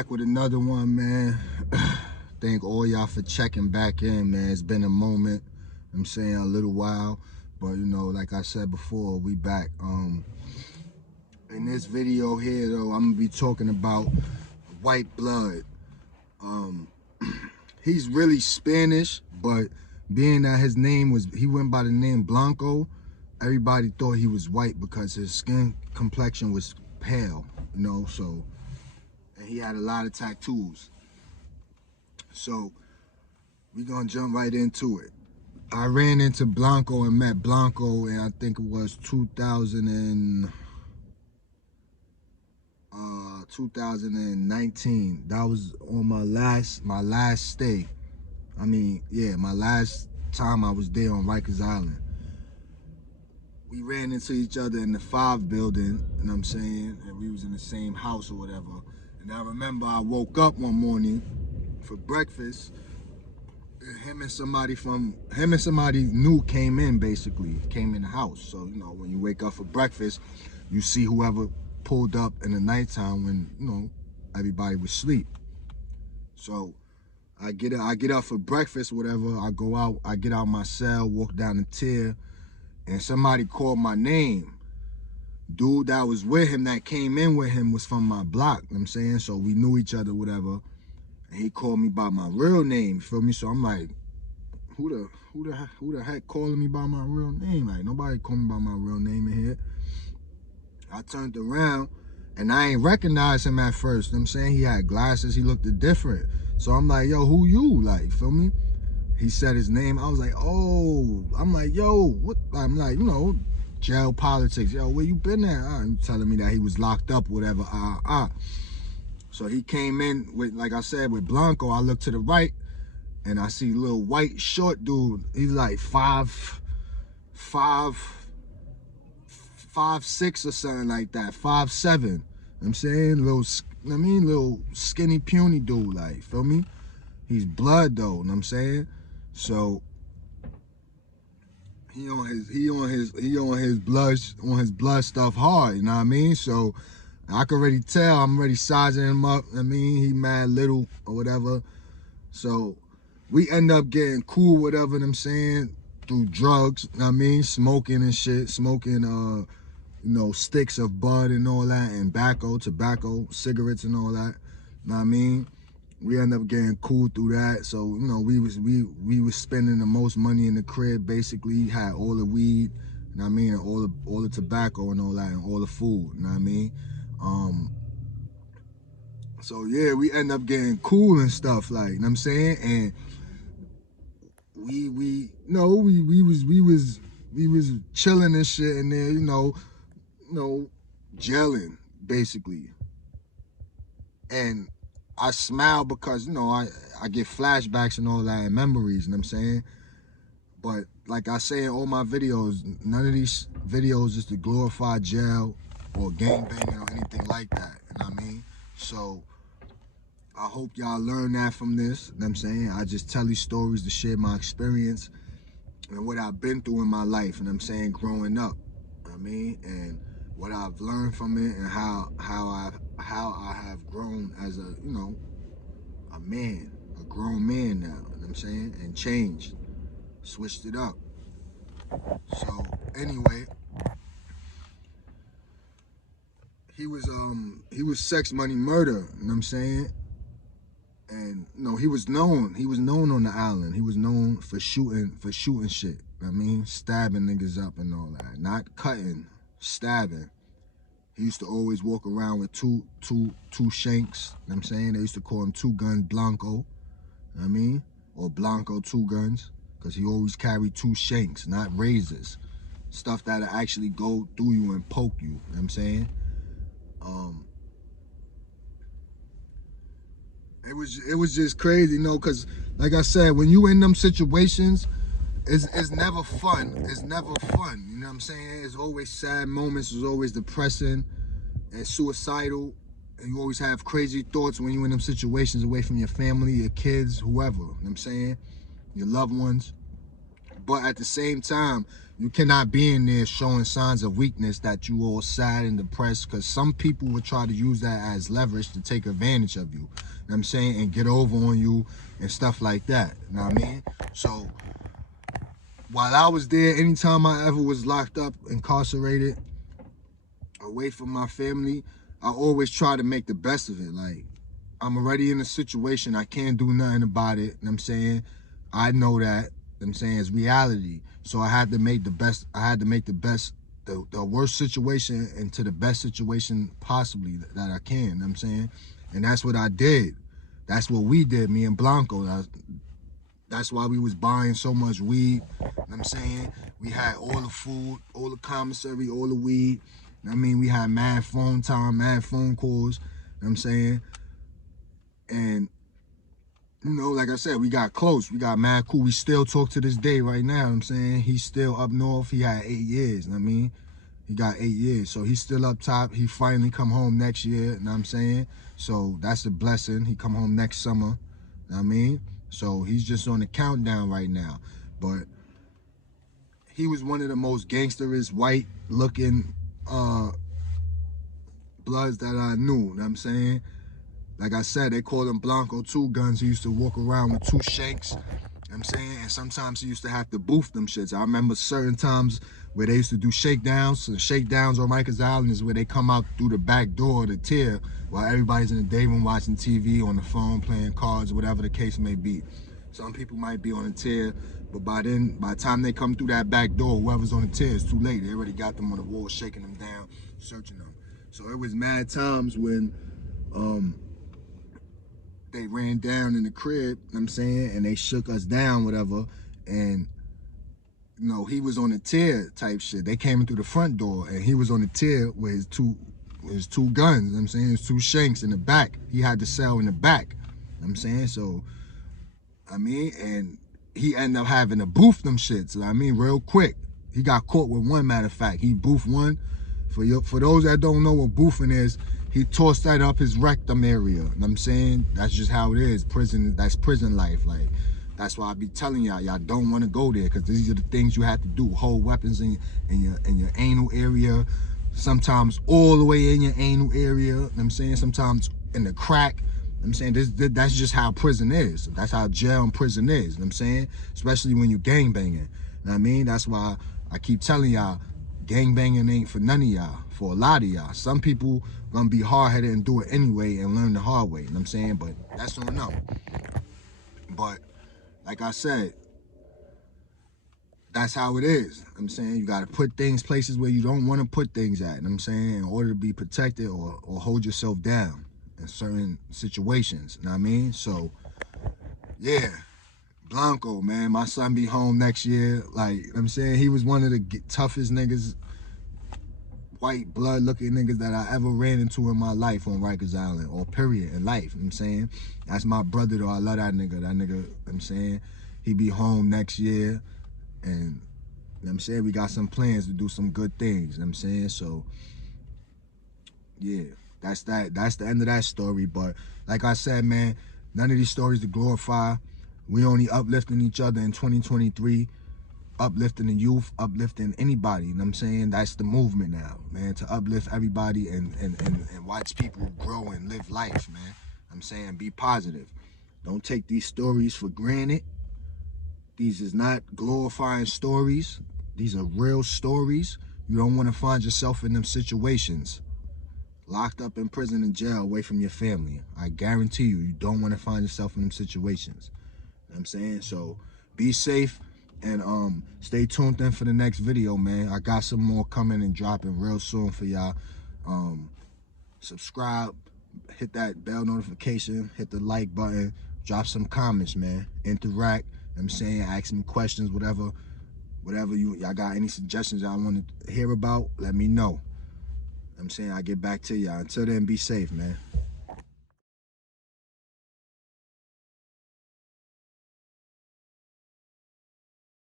back with another one, man. Thank all y'all for checking back in, man. It's been a moment, I'm saying, a little while, but you know, like I said before, we back. In this video here though, I'm gonna be talking about white blood. He's really Spanish, but being that his name was, he went by the name Blanco, everybody thought he was white because his skin complexion was pale, you know, so, and he had a lot of tattoos. So we gonna jump right into it. I ran into Blanco and met Blanco, and I think it was 2019. That was on my last stay. I mean, yeah, my last time I was there on Rikers Island. We ran into each other in the 5 building, you know what I'm saying? And we was in the same house or whatever. And I remember I woke up one morning for breakfast. Him and somebody new came in the house. So, you know, when you wake up for breakfast, you see whoever pulled up in the nighttime when, you know, everybody was asleep. So I get up for breakfast, whatever. I go out, I get out my cell, walk down the tier, and somebody called my name. Dude that was with him, that came in with him, was from my block, you know what I'm saying? So we knew each other, whatever. And he called me by my real name, you feel me? So I'm like, who the heck calling me by my real name? Like, nobody called me by my real name in here. I turned around and I ain't recognize him at first, you know what I'm saying? He had glasses, he looked different. So I'm like, yo, who you? Like, feel me? He said his name. I was like, oh. I'm like, yo, what? I'm like, you know, jail politics. Yo, where you been at? I'm telling me that he was locked up, whatever. So he came in with, like I said, with Blanco. I look to the right and I see a little white short dude. He's like 5'6" or something like that. 5'7". You know what I'm saying? Little skinny puny dude, like, feel me? He's blood though, you know what I'm saying? So he on his blood stuff hard, you know what I mean? So I can already tell, I'm already sizing him up. I mean, he mad little or whatever. So we end up getting cool, whatever, you know what I'm saying, through drugs, you know what I mean, smoking and shit, smoking you know, sticks of bud and all that, and tobacco, cigarettes and all that, you know what I mean? We end up getting cool through that. So, you know, we was spending the most money in the crib, basically. Had all the weed, you know what I mean, and all the tobacco and all that, and all the food, you know what I mean? So yeah, we end up getting cool and stuff, like, you know what I'm saying? And we was chilling and shit in there, you know, gelling, basically. And I smile because, you know, I get flashbacks and all that and memories, you know what I'm saying? But like I say in all my videos, none of these videos is to glorify jail or gangbanging or anything like that, you know what I mean? So I hope y'all learn that from this, you know what I'm saying? I just tell these stories to share my experience and what I've been through in my life, you know what I'm saying, growing up, you know what I mean? And what I've learned from it and how I have grown as a, you know, a grown man now, you know what I'm saying? And changed, switched it up. So anyway, he was sex, money, murder, you know what I'm saying? And you know, he was known on the island. He was known for shooting shit, you know what I mean? Stabbing niggas up and all that. Not cutting, stabbing. He used to always walk around with two shanks, you know what I'm saying? They used to call him 2 Gun Blanco, you know what I mean? Or Blanco 2 Guns, because he always carried 2 shanks, not razors. Stuff that'll actually go through you and poke you, you know what I'm saying? It was just crazy, you know, because like I said, when you in them situations, it's never fun. It's never fun, you know what I'm saying? It's always sad moments, it's always depressing and suicidal, and you always have crazy thoughts when you're in them situations away from your family, your kids, whoever, you know what I'm saying? Your loved ones. But at the same time, you cannot be in there showing signs of weakness that you all sad and depressed, because some people would try to use that as leverage to take advantage of you. You know what I'm saying? And get over on you and stuff like that. You know what I mean? So while I was there, anytime I ever was locked up, incarcerated, away from my family, I always try to make the best of it. Like, I'm already in a situation, I can't do nothing about it. You know what I'm saying? I know that. You know what I'm saying? It's reality. So I had to make the best, the worst situation into the best situation possibly that I can. You know what I'm saying? And that's what I did. That's what we did, me and Blanco. That's why we was buying so much weed. You know what I'm saying? We had all the food, all the commissary, all the weed. You know what I mean? We had mad phone time, mad phone calls. You know what I'm saying? And, you know, like I said, we got close. We got mad cool. We still talk to this day right now. You know what I'm saying? He's still up north. He had 8 years. You know what I mean? He got 8 years. So he's still up top. He finally come home next year. You know what I'm saying? So that's a blessing. He come home next summer. You know what I mean? So he's just on the countdown right now. But he was one of the most gangsterous, white-looking bloods that I knew. You know what I'm saying? Like I said, they called him Blanco Two Guns. He used to walk around with 2 shanks. You know what I'm saying? And sometimes he used to have to boof them shits. I remember certain times where they used to do shakedowns. So shakedowns on Rikers Island is where they come out through the back door of the tier while everybody's in the day room watching TV, on the phone, playing cards, whatever the case may be. Some people might be on the tier, but by the time they come through that back door, whoever's on the tier, it's too late. They already got them on the wall, shaking them down, searching them. So it was mad times when they ran down in the crib, you know what I'm saying, and they shook us down, whatever, and, you know, he was on the tier type shit. They came in through the front door, and he was on the tier with his two guns, you know what I'm saying, his 2 shanks in the back. He had the cell in the back, you know what I'm saying, so, I mean, and he ended up having to boof them shits, I mean, real quick. He got caught with one, matter of fact. He boofed one. For those that don't know what boofing is, he tossed that up his rectum area. You know what I'm saying? That's just how it is. Prison, that's prison life. Like, that's why I be telling y'all don't want to go there, because these are the things you have to do. Hold weapons in your anal area, sometimes all the way in your anal area. You know what I'm saying? Sometimes in the crack. You know what I'm saying? That's just how prison is. That's how jail and prison is. You know what I'm saying? Especially when you gang banging. You know what I mean? That's why I keep telling y'all, gang banging ain't for none of y'all, for a lot of y'all. Some people gonna be hard-headed and do it anyway and learn the hard way, you know what I'm saying? But that's on them. But like I said, that's how it is. You know what I'm saying? You gotta put things places where you don't wanna put things at, you know what I'm saying, in order to be protected or hold yourself down in certain situations, you know what I mean? So, yeah. Blanco, man, my son be home next year. Like, you know what I'm saying, he was one of the toughest niggas, white blood looking niggas that I ever ran into in my life on Rikers Island, or period in life. You know what I'm saying? That's my brother though. I love that nigga. That nigga, you know what I'm saying? He be home next year, and you know what I'm saying, we got some plans to do some good things. You know what I'm saying? So yeah, that's that. That's the end of that story. But like I said, man, none of these stories to glorify. We only uplifting each other in 2023. Uplifting the youth, uplifting anybody, you know what I'm saying? That's the movement now, man, to uplift everybody and watch people grow and live life, man. I'm saying, be positive. Don't take these stories for granted. These is not glorifying stories. These are real stories. You don't want to find yourself in them situations. Locked up in prison and jail away from your family. I guarantee you don't want to find yourself in them situations. You know what I'm saying? So be safe. And stay tuned in for the next video, man. I got some more coming and dropping real soon for y'all. Subscribe, hit that bell notification, hit the like button, drop some comments, man. Interact, you know what I'm saying, ask me questions, whatever y'all got any suggestions y'all want to hear about, let me know. You know what I'm saying, I get back to y'all. Until then, be safe, man.